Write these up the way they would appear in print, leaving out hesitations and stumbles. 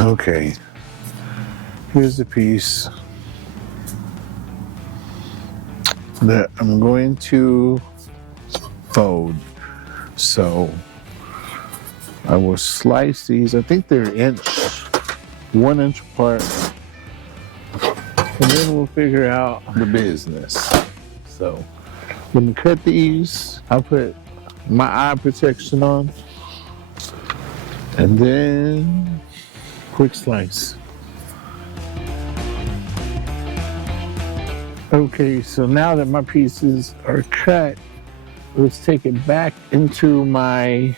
Okay, here's the piece that I'm going to fold. So I will slice these. I think they're 1 inch apart, and then we'll figure out the business. So when you cut these, I'll put my eye protection on, and then quick slice. Okay, so now that my pieces are cut, let's take it back into my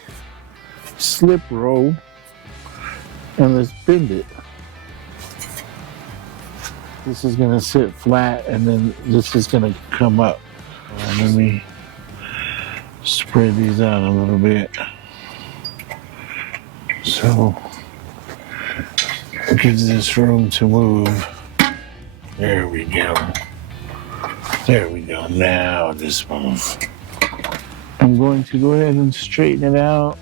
slip roll and let's bend it. This is gonna sit flat and then this is gonna come up. Let me spread these out a little bit. So it gives this room to move. There we go. There we go. Now this move. I'm going to go ahead and straighten it out.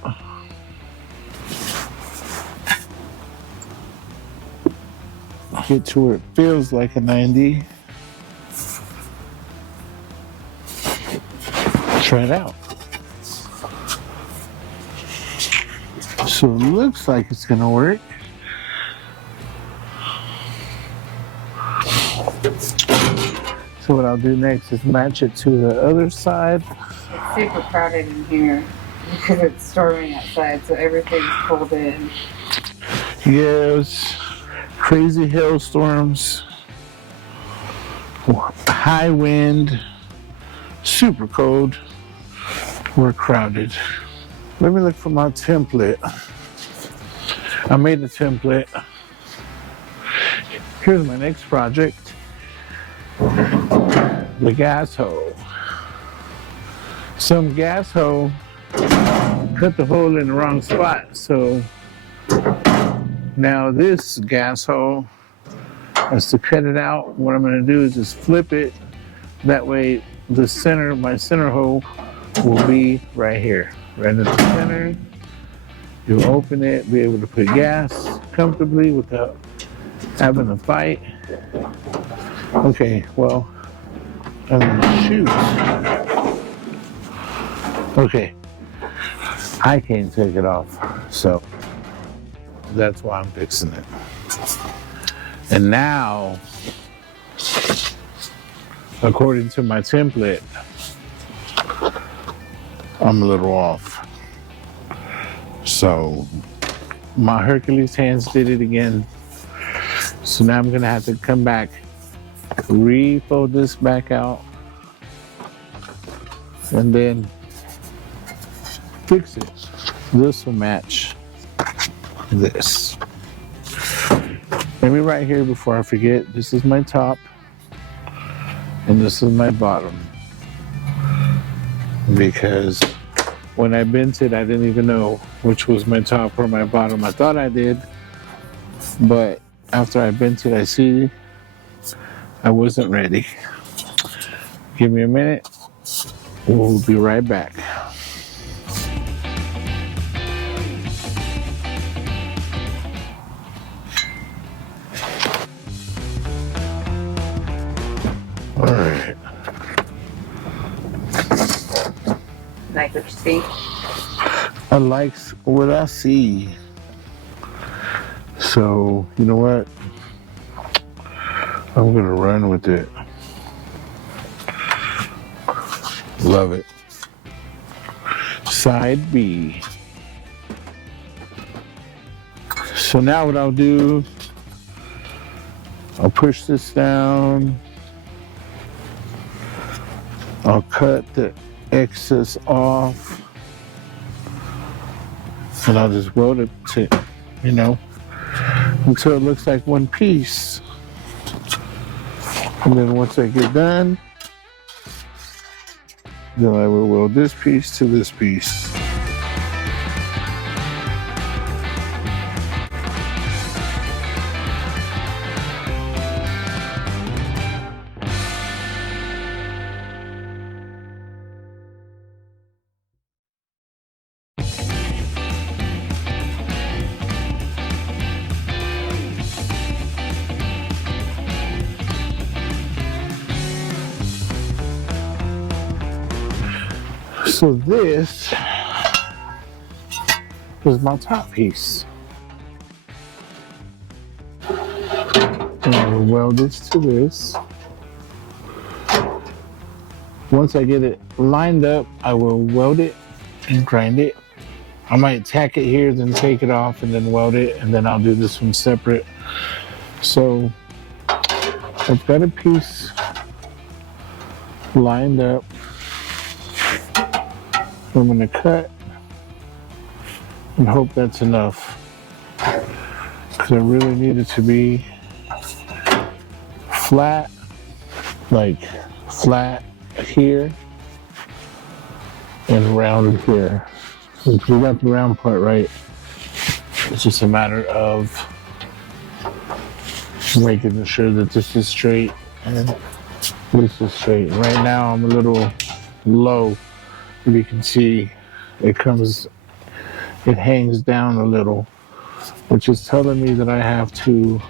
Get to where it feels like a 90. Try it out. So it looks like it's gonna work. So what I'll do next is match it to the other side. It's super crowded in here because it's storming outside, so everything's pulled in. Yes, crazy hailstorms, high wind, super cold. We're crowded. Let me look for my template. I made the template. Here's my next project. The gas hole. Some gas hole cut the hole in the wrong spot. So now this gas hole is to cut it out. What I'm going to do is just flip it. That way the center, my center hole will be right here, right in the center. You'll open it, be able to put gas comfortably without having to fight. Okay, well, I'm gonna shoot. Okay, I can't take it off, so that's why I'm fixing it. And now, according to my template, I'm a little off. So my Hercules hands did it again. So now I'm gonna have to come back, refold this back out, and then fix it. This will match this. Let me right here before I forget, this is my top and this is my bottom. Because when I bent it, I didn't even know which was my top or my bottom. I thought I did, but after I bent it, I see I wasn't ready. Give me a minute. We'll be right back. All right. Like what you see? I like what I see. So, you know what? I'm gonna run with it. Love it. Side B. So now what I'll do, I'll push this down. I'll cut the excess off. And I'll just roll it to, until it looks like one piece. And then once I get done, then I will weld this piece to this piece. So this is my top piece. And I will weld this to this. Once I get it lined up, I will weld it and grind it. I might tack it here, then take it off, and then weld it, and then I'll do this one separate. So I've got a piece lined up. I'm going to cut and hope that's enough, because I really need it to be flat, like flat here and rounded here. Since we got the round part right, it's just a matter of making sure that this is straight and this is straight. Right now I'm a little low. If you can see, it hangs down a little, which is telling me that I have to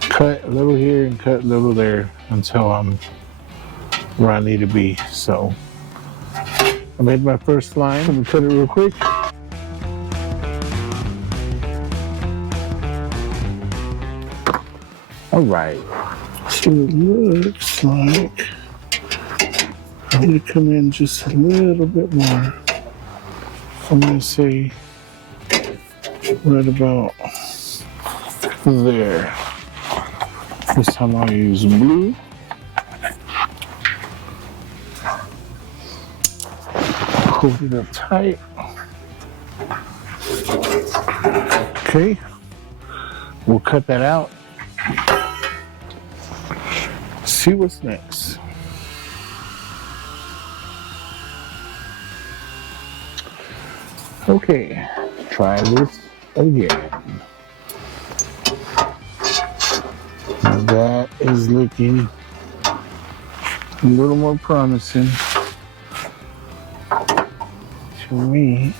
cut a little here and cut a little there until I'm where I need to be. So I made my first line. Let me cut it real quick. All right, so it looks like I need to come in just a little bit more. I'm gonna say right about there. This time I'll use blue. Hold it up tight. Okay, we'll cut that out. See what's next. Okay, try this again. That is looking a little more promising to me.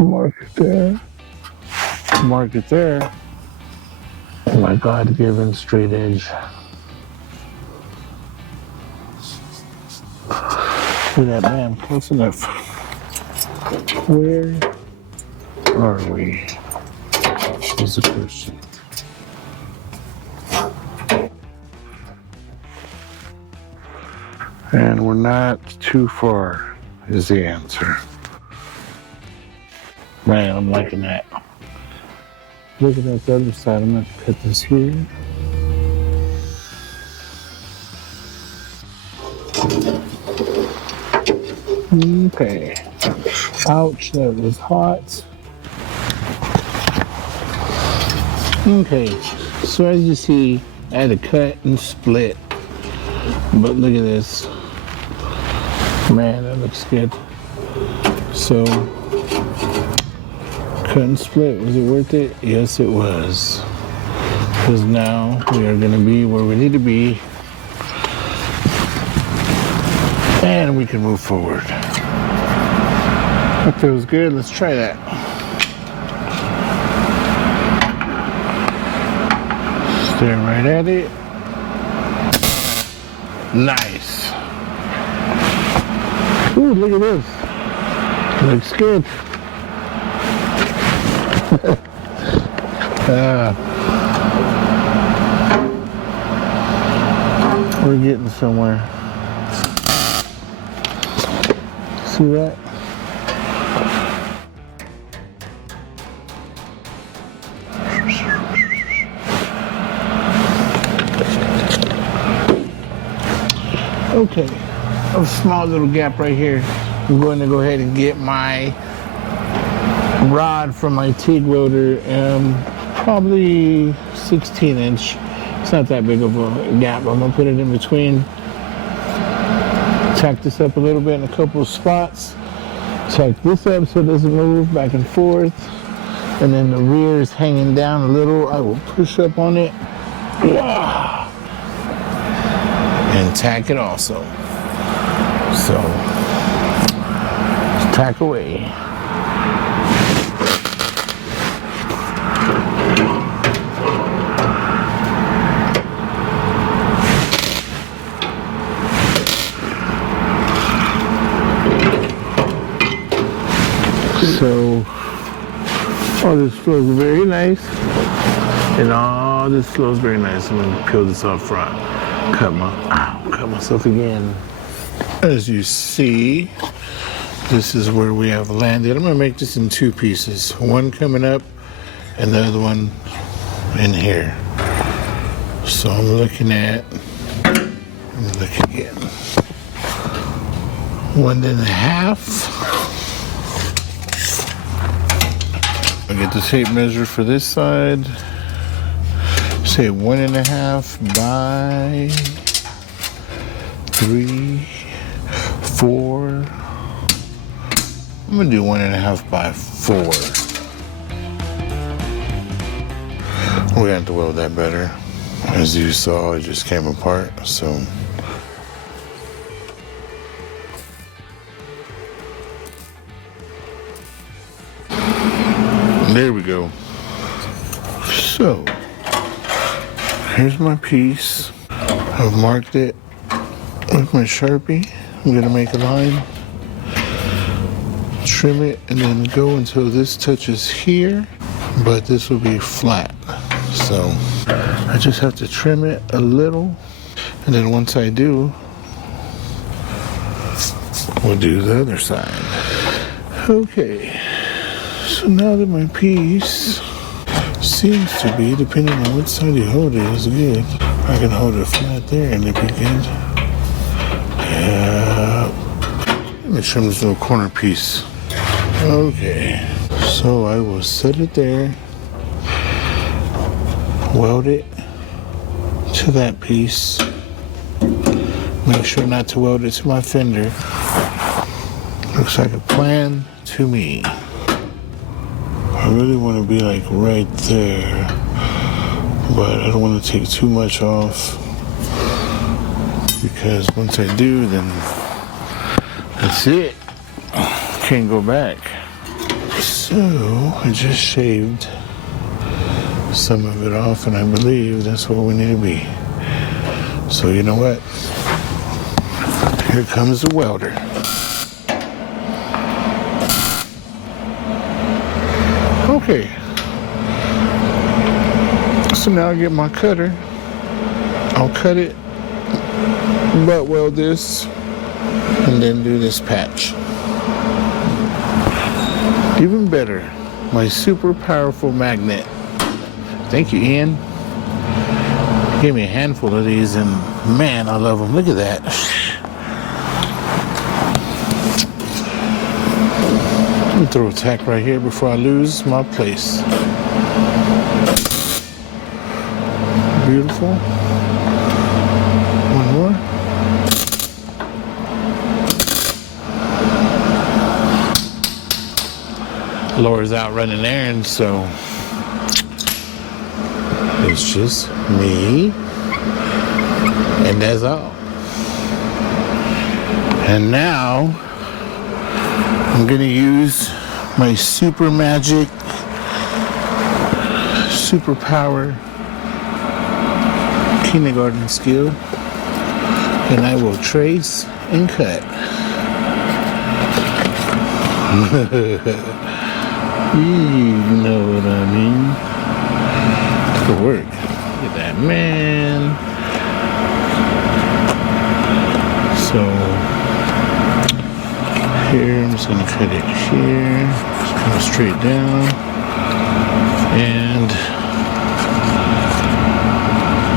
Mark it there. Mark it there. My God-given straight edge. Look at that, man, close enough. Where are we? Is the question. And we're not too far, is the answer. Man, I'm liking that. Looking at the other side, I'm going to cut this here. Okay. Ouch, that was hot. Okay, so as you see, I had to cut and split. But look at this. Man, that looks good. So, cut and split, was it worth it? Yes, it was. Because now we are going to be where we need to be. And we can move forward. That feels good. Let's try that. Stare right at it. Nice. Ooh, look at this. Looks good. We're getting somewhere. See that? Okay, a small little gap right here. I'm going to go ahead and get my rod from my TIG welder, probably 16 inch. It's not that big of a gap. I'm gonna put it in between. Tack this up a little bit in a couple of spots. Tack this up so it doesn't move back and forth. And then the rear is hanging down a little. I will push up on it. And tack it also. So, tack away. So, all this flows very nice. And all this flows very nice. I'm gonna peel this off front. Cut myself again. As you see, this is where we have landed. I'm gonna make this in two pieces. One coming up and the other one in here. So I'm looking at, look again. 1.5. I get the tape measure for this side. Say 1.5 by 3, 4. I'm gonna do 1.5 by 4. We're gonna have to weld that better. As you saw, it just came apart, so. There we go. So, here's my piece. I've marked it with my Sharpie. I'm gonna make a line, trim it, and then go until this touches here, but this will be flat. So I just have to trim it a little, and then once I do, we'll do the other side. Okay, so now that my piece seems to be, depending on which side you hold it, is good. I can hold it flat there and it'd be good. Yeah. Let me trim this little corner piece. Okay, so I will set it there, weld it to that piece. Make sure not to weld it to my fender. Looks like a plan to me. I really want to be like right there, but I don't want to take too much off, because once I do, then that's it. Can't go back. So I just shaved some of it off, and I believe that's where we need to be. So you know what? Here comes the welder. Okay. So now I get my cutter. I'll cut it, butt weld this, and then do this patch. Even better, my super powerful magnet. Thank you, Ian. Gave me a handful of these, and man, I love them. Look at that. Let me throw a tack right here before I lose my place. Beautiful. One more. Laura's out running errands, so it's just me, and that's all. And now I'm gonna use my super magic, super power kindergarten skill, and I will trace and cut. You know what I mean. Good work. Look at that, man. So here, I'm just gonna cut it here. Just kind of straight down. And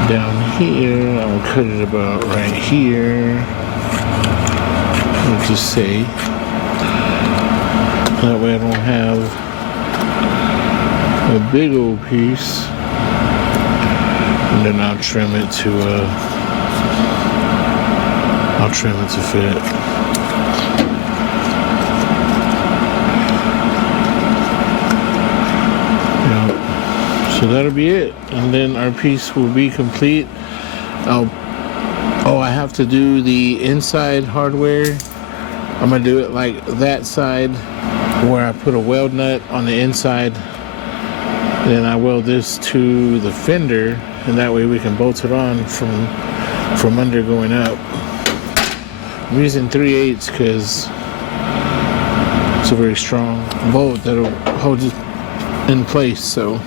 down here, I'll cut it about right here. I'll just say, that way I don't have a big old piece, and then I'll trim it to fit. Yeah. So that'll be it, and then our piece will be complete. I have to do the inside hardware. I'm gonna do it like that side, where I put a weld nut on the inside. Then I weld this to the fender, and that way we can bolt it on from under going up. I'm using 3/8 because It's a very strong bolt that'll hold it in place. So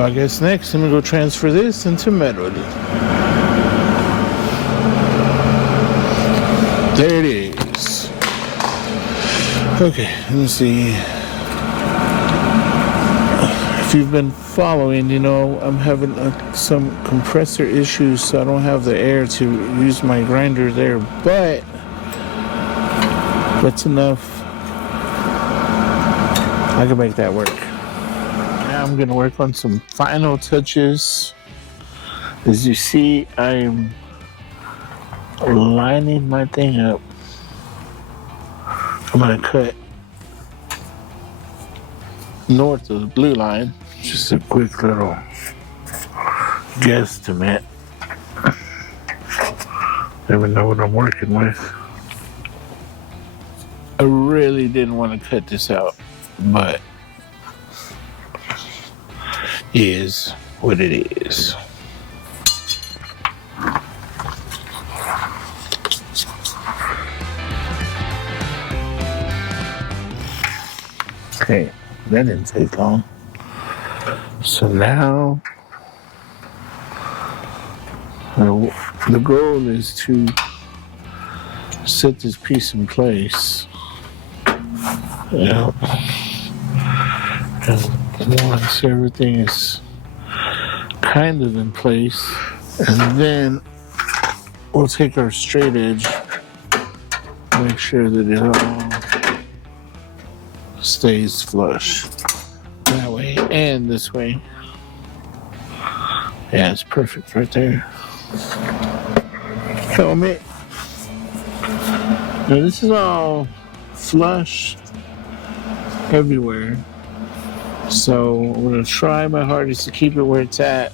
I guess next I'm gonna go transfer this into metal. There it is. Okay, let me see. If you've been following, you know I'm having some compressor issues, so I don't have the air to use my grinder there, but that's enough. I can make that work. Now I'm going to work on some final touches. As you see, I'm lining my thing up. I'm going to cut north of the blue line. Just a quick little guesstimate. Never know what I'm working with. I really didn't want to cut this out, but it is what it is. Okay, that didn't take long. So now the goal is to set this piece in place. You know, and once everything is kind of in place, and then we'll take our straight edge, make sure that it all stays flush. That way and this way. Yeah, it's perfect right there. Film it. Now this is all flush everywhere. So I'm gonna try my hardest to keep it where it's at.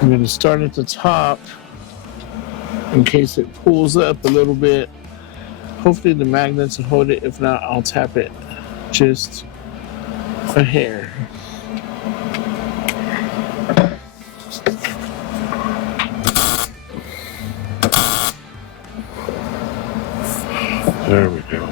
I'm gonna start at the top in case it pulls up a little bit. Hopefully the magnets will hold it. If not, I'll tap it just a hair. There we go.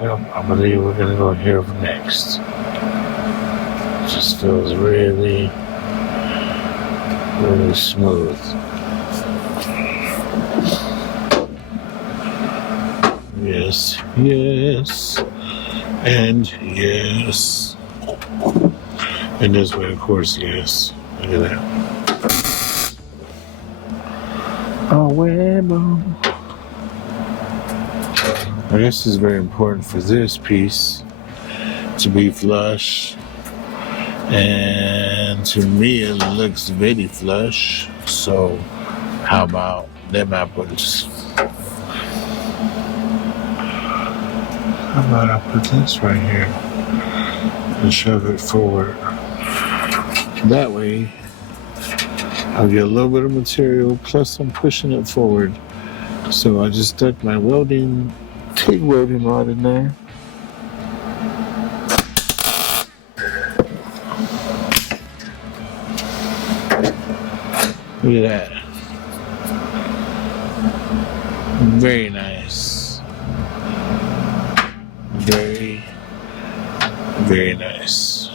Well, I believe we're gonna go here next. It just feels really, really smooth. Yes, yes, and yes. And this way, of course, yes. Look at that. Oh, well. I guess it's very important for this piece to be flush. And to me, it looks very flush. So, how about them apples? How about I put this right here and shove it forward? That way, I'll get a little bit of material, plus I'm pushing it forward. So I just stuck my TIG welding rod in there. Look at that. Very nice. Very, very nice.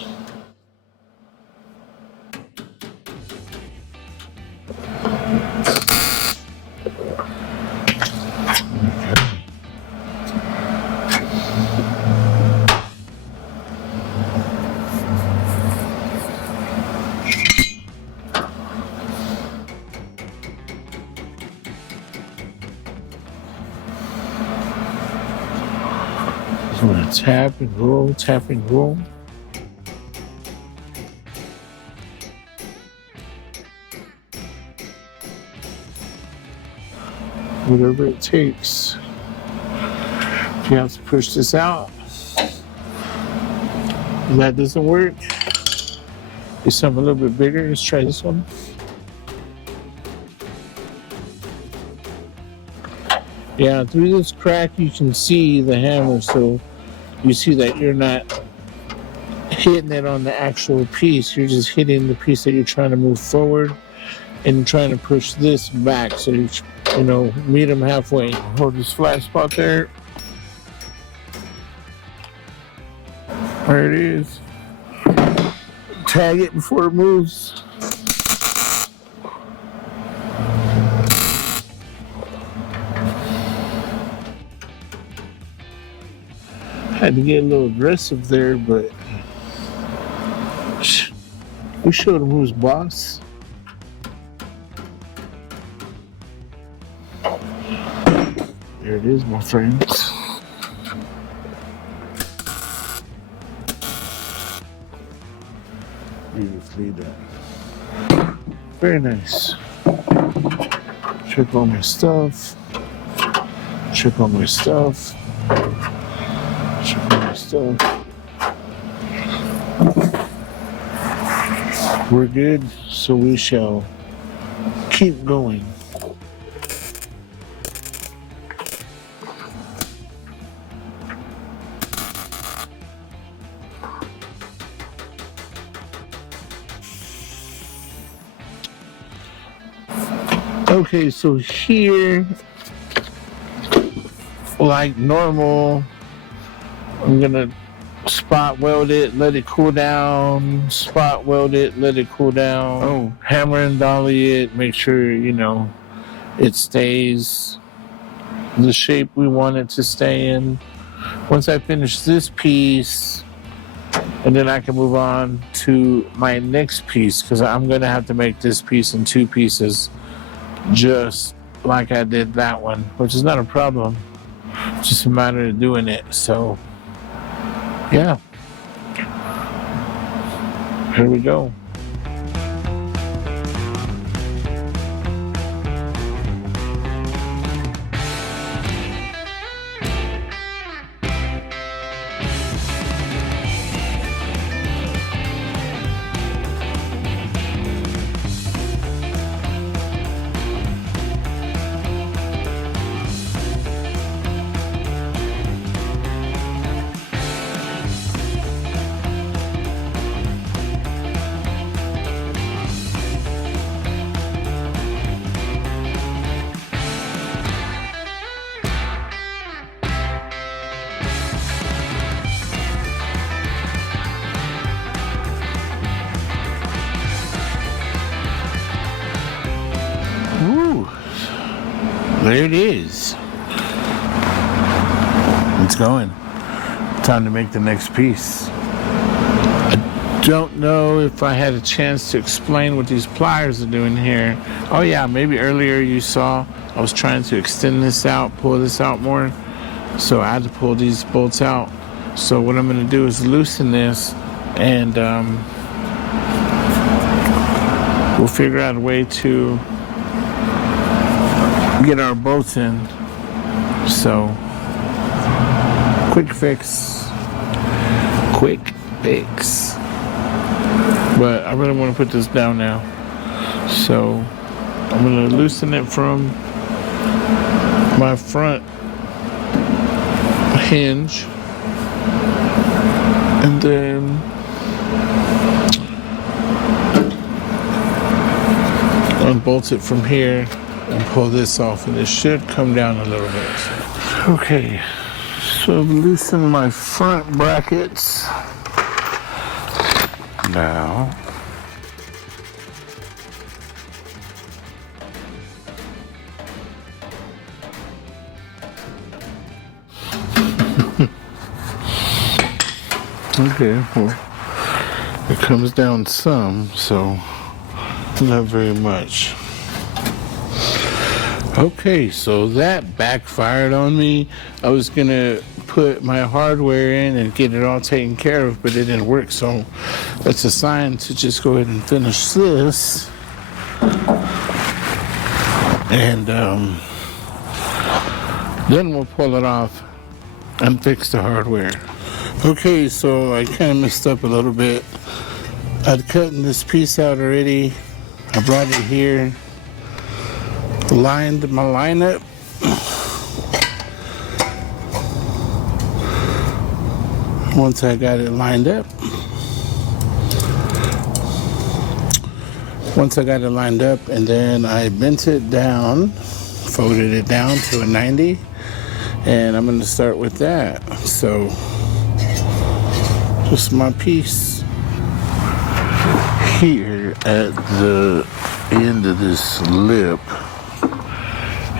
I'm gonna tap and roll, tap and roll. Whatever it takes. If you have to push this out, if that doesn't work, do something a little bit bigger. Let's try this one. Yeah, through this crack you can see the hammer, so you see that you're not hitting it on the actual piece. You're just hitting the piece that you're trying to move forward and trying to push this back. So you meet them halfway. Hold this flat spot there. There it is. Tag it before it moves. Had to get a little aggressive there, but we showed him who's boss. There it is, my friends. Beautifully done. Very nice. Check all my stuff. Check all my stuff. Check all my stuff. We're good, so we shall keep going. Okay, so here, like normal, I'm gonna spot weld it, let it cool down, spot weld it, let it cool down. Oh, hammer and dolly it, make sure, it stays the shape we want it to stay in. Once I finish this piece, and then I can move on to my next piece, because I'm gonna have to make this piece in 2 pieces, just like I did that one, which is not a problem. It's just a matter of doing it. So, yeah. Here we go. Woo! There it is. It's going. Time to make the next piece. I don't know if I had a chance to explain what these pliers are doing here. Oh yeah, maybe earlier you saw I was trying to extend this out, pull this out more. So I had to pull these bolts out. So what I'm going to do is loosen this, and we'll figure out a way to get our bolts in. So quick fix. But I really want to put this down now. So I'm going to loosen it from my front hinge, and then unbolt it from here and pull this off, and it should come down a little bit. Okay, so I've loosened my front brackets now. Okay, well, it comes down some, so not very much. Okay, so that backfired on me. I was gonna put my hardware in and get it all taken care of, but it didn't work, so that's a sign to just go ahead and finish this. And then we'll pull it off and fix the hardware. Okay, so I kind of messed up a little bit. I'd cut this piece out already. I brought it here, lined my line up. Once I got it lined up, Once I got it lined up, and then I bent it down, folded it down to a 90, and I'm going to start with that. So just my piece here at the end of this lip,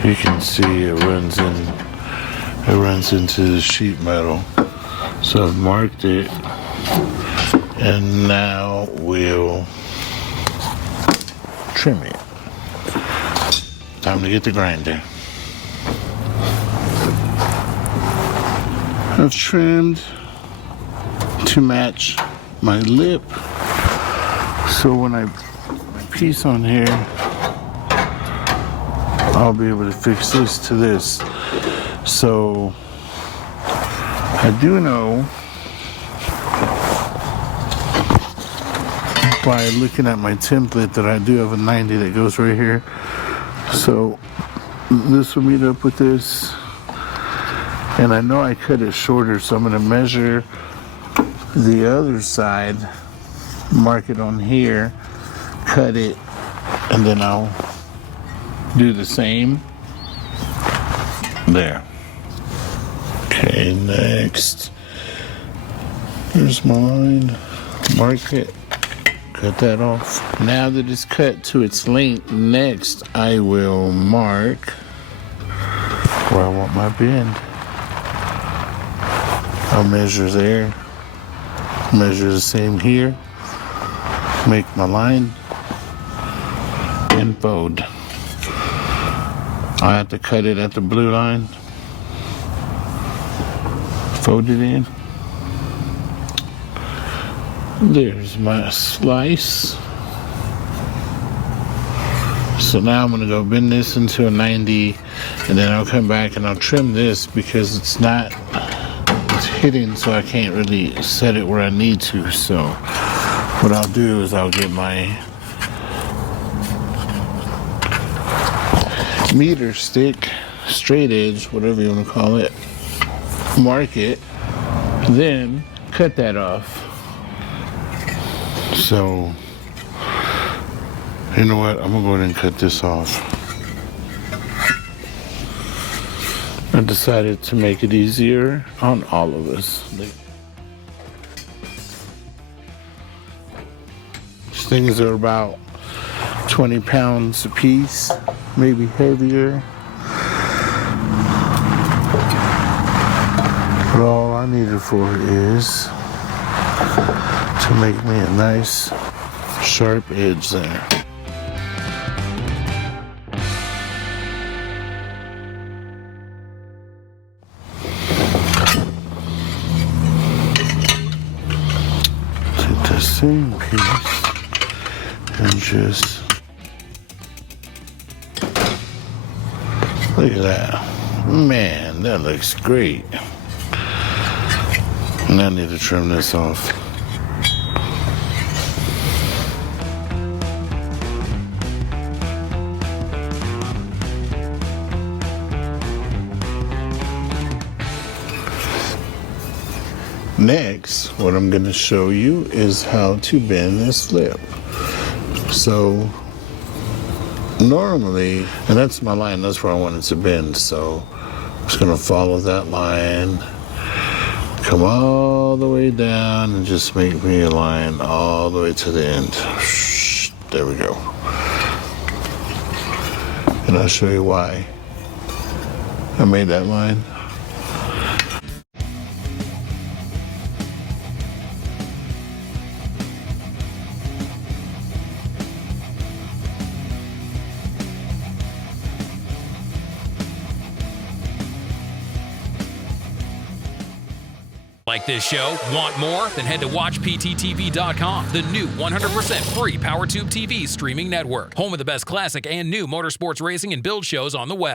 you can see it runs into the sheet metal. So I've marked it, and now we'll trim it. Time to get the grinder. I've trimmed to match my lip, so when I put my piece on here, I'll be able to fix this to this. So I do know by looking at my template that I do have a 90 that goes right here. So this will meet up with this. And I know I cut it shorter, so I'm going to measure the other side, mark it on here, cut it, and then I'll do the same there. Okay, next, here's my line, mark it, cut that off. Now that it's cut to its length, next I will mark where I want my bend. I'll measure there, measure the same here, make my line, and fold. I have to cut it at the blue line, fold it in. There's my slice. So now I'm gonna go bend this into a 90, and then I'll come back and I'll trim this because it's hitting, so I can't really set it where I need to. So what I'll do is I'll get my meter stick, straight edge, whatever you want to call it, mark it, then cut that off. So you know what, I'm gonna go ahead and cut this off. I decided to make it easier on all of us. These things are about 20 pounds a piece, maybe heavier. But all I need it for is to make me a nice sharp edge there. Same piece and just look at that. Man, that looks great. And I need to trim this off. Next, what I'm going to show you is how to bend this lip. So normally, and that's my line, that's where I want it to bend. So I'm just going to follow that line, come all the way down, and just make me a line all the way to the end. There we go. And I'll show you why I made that line. Like this show? Want more? Then head to WatchPTTV.com, the new 100% free PowerTube TV streaming network. Home of the best classic and new motorsports racing and build shows on the web.